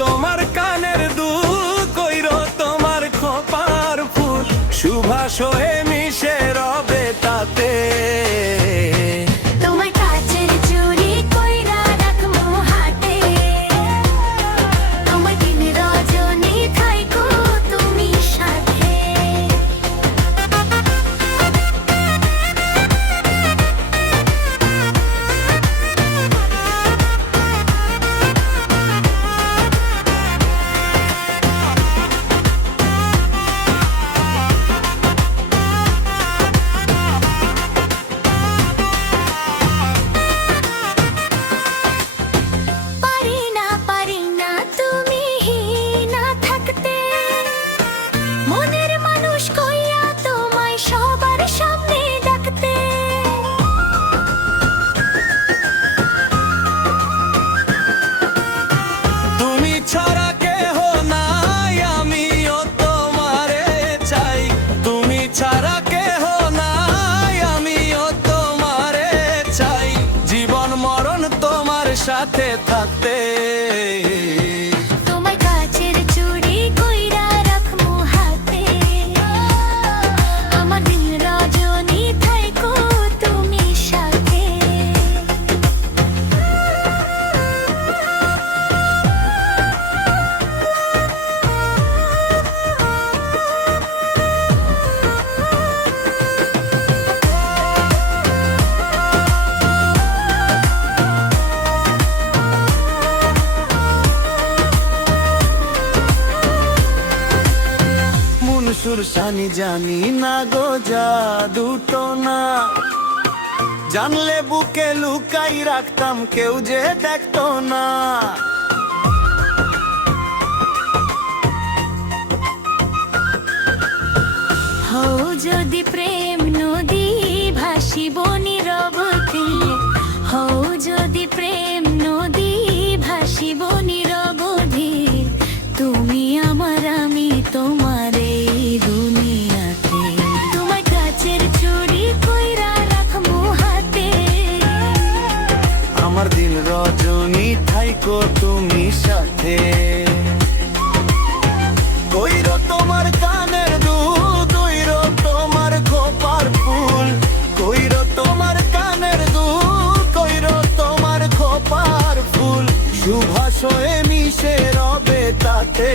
তোমার কানের দুল, কইরো তোমার খোপার ফুল, সুভাষ হয়ে মিশে রবে তাতে। তোমার কাচের চুড়ি কইরা রাখমু হাতে, তোমার দিন রজনী থাইকো তুমি সাথে। পারি না তুমি না থাকতে, মনের মানুষ কইয়া তোমায় সবার সামনে ডাকতে। তুমি ছাড়া কেহ নাই, আমিও তোমারে চাই। তুমি ছাড়া কেহ নাই, আমিও তোমারে চাই। জীবন মরণ তোমার সাথে থাকতে। তোমার কাচের চুড়ি কইরা রাখমু হাতে, আমার দিন রজনী থাইকো তুমি সাথে। সুর সানি জানি না গো জাদুটো না, জানলে বুকে লুকাই রাখতাম কেউ যে দেখতো না। হও যদি প্রেম নদী ভাসিব নীরবতে, হও যদি প্রেম নদী ভাসিব নীরবধি। তুমি আমার আমি তোমার এই দুনিয়াতে, তোমার কাচের চুড়ি কইরা রাখমু হাতে, আমার দিন রজনী থাইকো তুমি সাথে। কইরো তোমার কানের দুল, কইরো তোমার খোপার ফুল, কইরো তোমার কানের দুল, কইরো তোমার খোপার ফুল, সুভাষ হয়ে মিশে রবে তাতে।